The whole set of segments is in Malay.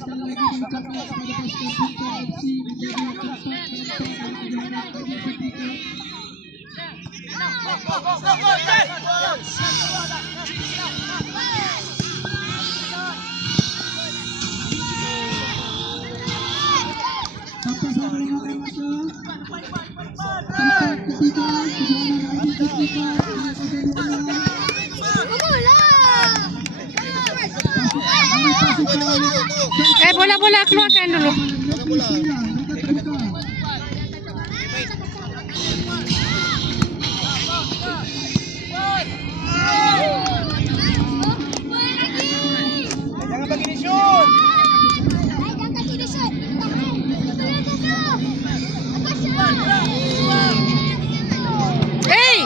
sekali lagi diucapkan kepada pasukan Bintang FC menjadi tempat menentang dan kemenangan bagi ketika. Sampai saya menggunakan masa tempat ketiga kemenangan bagi ketika. Bola keluarkan dulu. Jangan bagi dia shoot. Hey!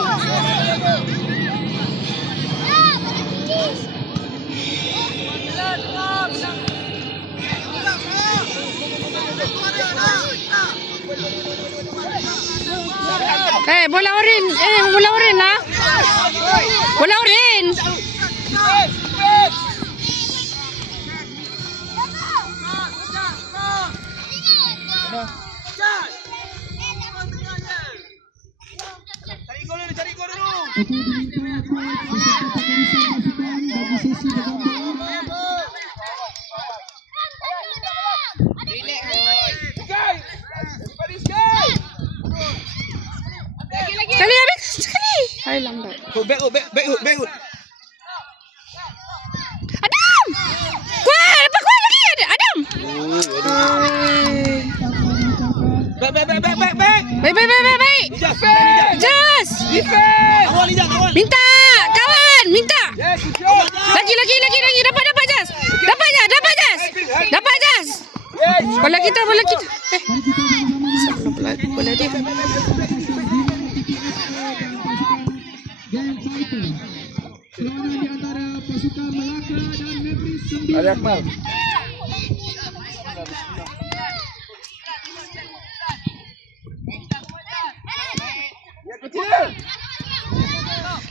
Bola oren. Bola oren lah. Bola oren. Cari gol dulu. Itu diminta buat peserta pengurisan pasukan bagi sesi bergabung. Sekali habis. Sekali. Hai lambat. Back hook. Adam! Kuat! Dapat kuat lagi ada. Adam! Baik. Just! Minta! Kawan! Minta! Lagi. Dapat Just! Dapat Just! Bola kita. Bola dia. Game fighter. Perlawanan di antara pasukan Melaka dan Negeri Sembilan. Ali Akmal.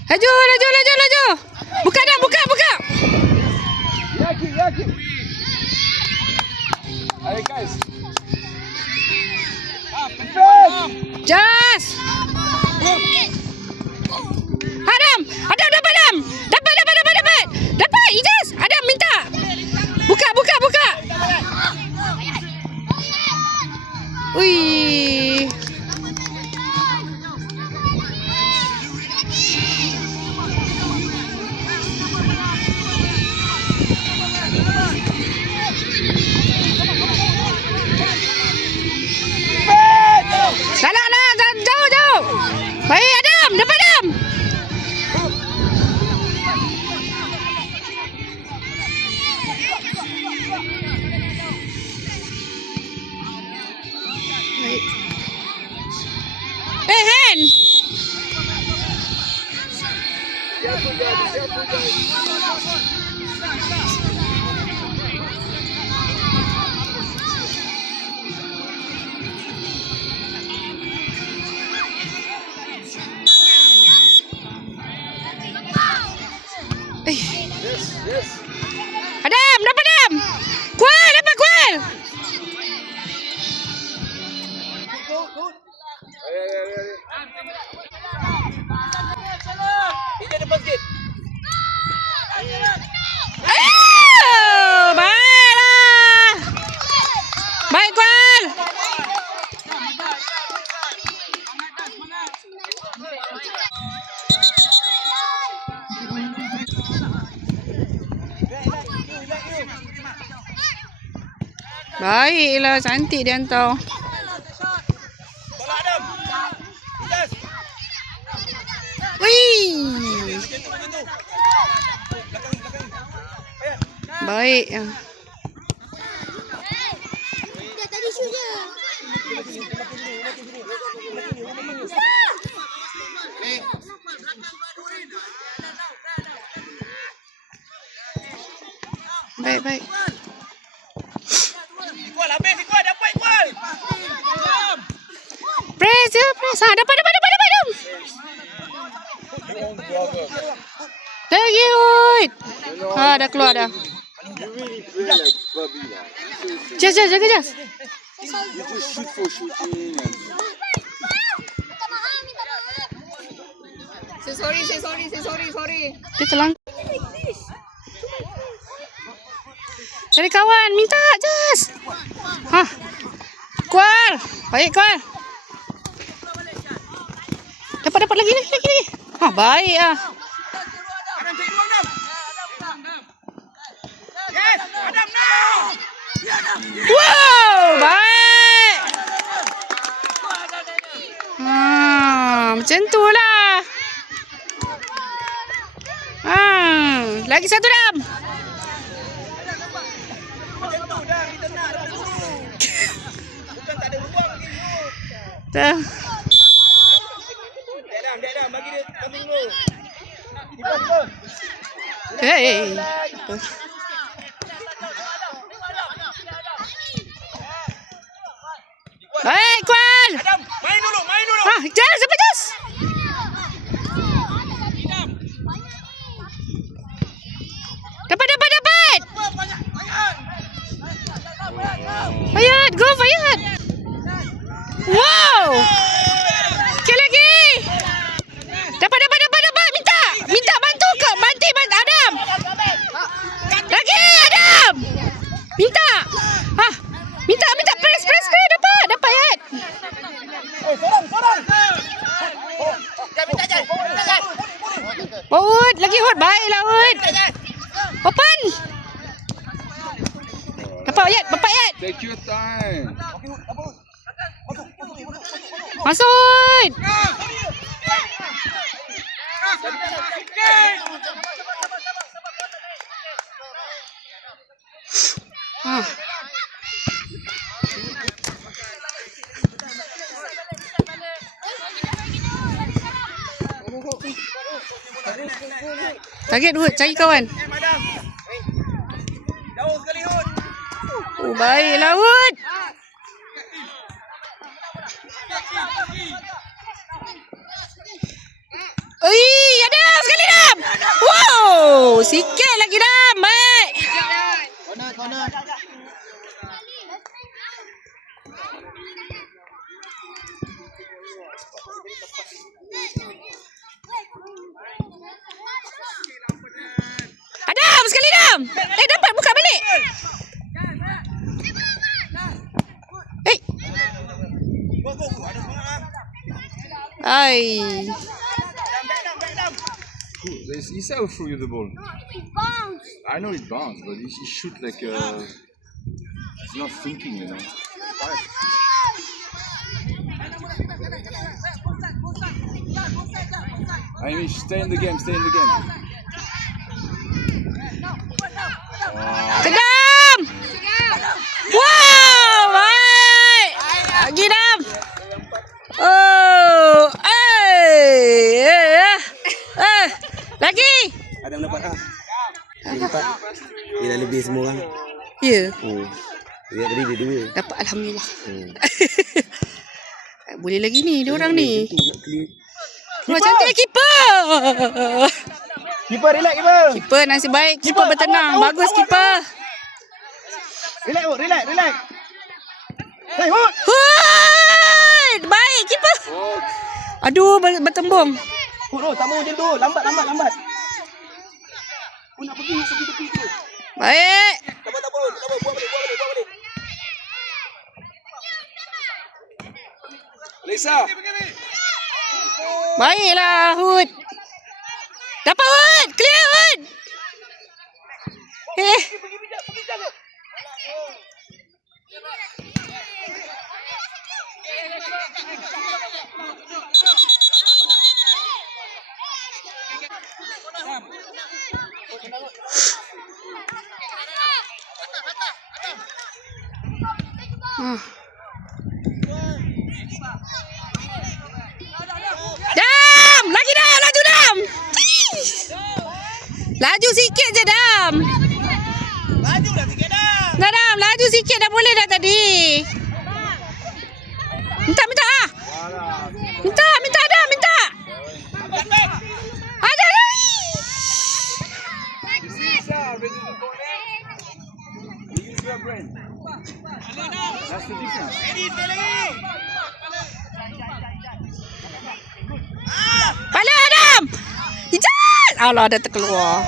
Laju. Buka dah, buka. Yakin. Ayo guys. Just! Adam, dapat. Dapat, Ijaz. Adam minta. Buka. Ui. Salah, jauh. Baik, Adam, dapat Adam. Hand. Yes. Adam, dapat Adam. Kual. Ini ada basket. Baiklah. Baik, Kual. Baiklah, cantik dia hantar. Bola Adam. Yes. Wih. Belakang. Baik. Dia tadi shoot je. Baik. Ikual habis, dapat ikual. Press. Dapat. Lagi, oi. Dah keluar dah. You really play like Babila. Jas, jaga Jas. You just shoot for shooting. Sorry. Dia telang. Cari kawan, minta Jas. Hah. Kual. Baik Kual. Dapat lagi. Ha, baik ah. Adam cari ruang Adam. Yes, Adam now. Wow, baik. Macam tu lah. Lagi satu Dam. Macam tu dah kita nak dulu. Bukan tak ada ruang lagi. Dah. Dek, bagi dia kambing dulu. Tiba. Hey. Baik, Kual. Adam, main dulu. Ha, Jas, sampai Jas. Dapat. Fayad, go Fayad. Wow. Sikit lagi. Dapat. Minta bantu ke? Bantu Adam. Lagi Adam. Minta. Ha. Minta press. Dapat Yat. Sorang. Hud, lagi Hud. Baiklah Hud. Open. Dapat Yat. Take your time. Masuk. Target Hud, cari kawan. Adam. Jauh sekali Hud. Oh, baiklah Hud. Ada sekali Dam. Wow, sikit lagi Dam. Baik. Corner. Adam, sekali Dam. Dapat buka balik. Go. Ada semangat. Ai. Dam. He said I'll throw you the ball. I know it bounced, but he shoot like he's not thinking, you know. I mean, stay in the game. Kedam. Wow, baik. Lagi Dam. Oh, lagi. Adam dapat ah. Dia dapat. Dia dah lebih semua orang. Ya. Dia tadi dia dua. Dapat alhamdulillah. Boleh lagi ni dia orang ni. Macam tu keeper. Keeper relax. Keeper nasib baik. Keeper bertenang. Bagus keeper. Relax. Hey Hud. Hud. Baik keeper. Aduh bertembung. Hud, tak mau macam tu. Lambat. Hud nak pergi tepi tu. Baik. Tak apa. Buat balik. Lisa. Baiklah Hud. Dapat Hud. Clear Hud. Pergi jaga. Dam, lagi Dam, laju Dam. Laju sikit je Dam. Laju dah sikit dah. Dah Dam, laju sikit dah boleh dah tadi. Minta ah. Minta Dam, minta. Ada lagi. You see, Lisa, when you go there, you use your brain. That's the difference. Pala Adam. Ijat. Allah dah terkeluar.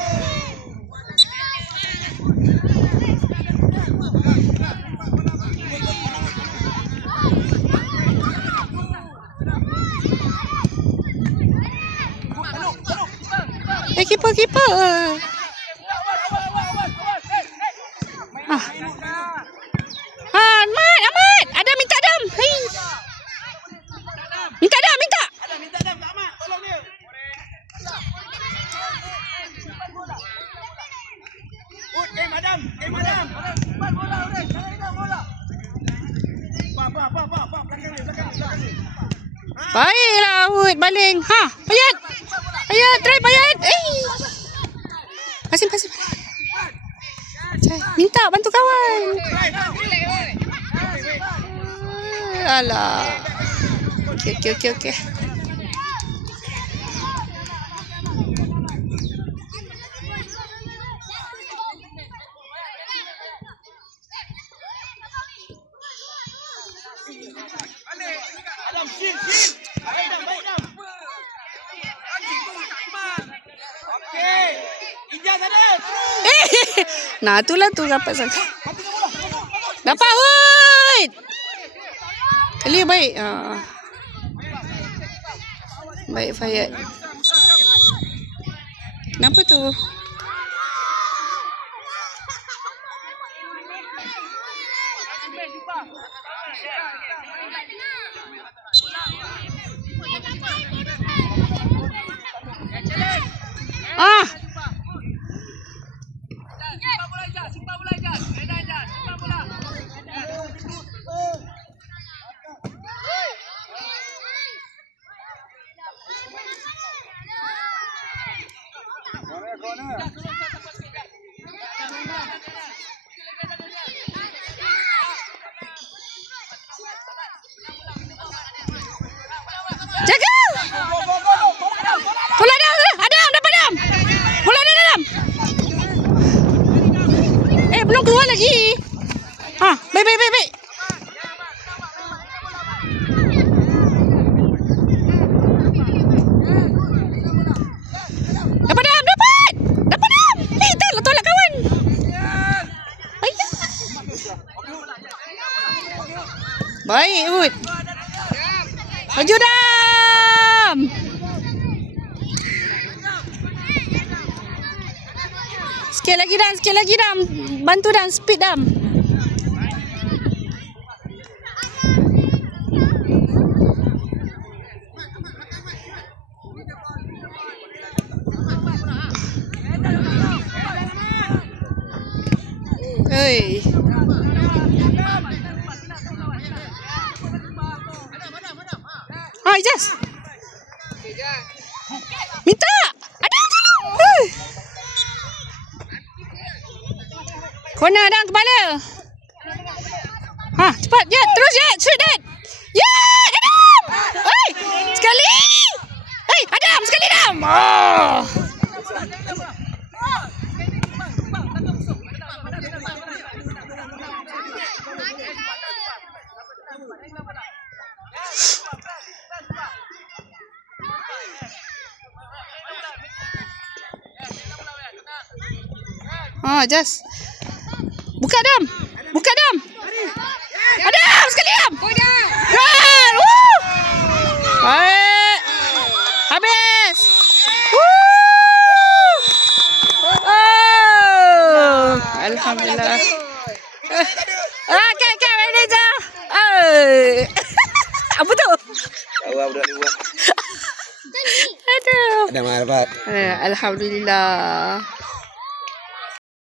Keeper. Ahmad. Ada minta Adam. Hei. Minta Adam, minta. Minta Adam, Kak Ahmad, tolong dia. Adam. Cepat bola, Udin. Jangan bola. Pak, belakang dia. Baiklah, Wood. Baling. Payat. Try Payat. Pasin. Minta bantu kawan. Alah. Okey. Adam, shield. Baik, Adam. Okey. Ijaz ada. Nah, itulah tu dapat sangat. Dapat, Wood. Kali baik. Baik, Fayat. Kenapa tu? Jaga! Bola Adam, dapat Adam. Bola Adam. Belum keluar lagi. Baik. Dapat Adam. Tolak kawan. Baik, Wood. Maju Dam. Sikit lagi Dam. Bantu Dam, speed Dam. Hei. Ijaz. Minta. Ada tolong. Corner Adam kepala. Cepat Jet, terus Jet, shoot Jet. Adam. Sekali. Adam, sekali Adam. Just. Buka Adam. Adam, sekali Adam. Run. Baik. Habis. Alhamdulillah. Okay, manager. Apa tu? Awak dah lewat. Aduh. Ada marah. Alhamdulillah.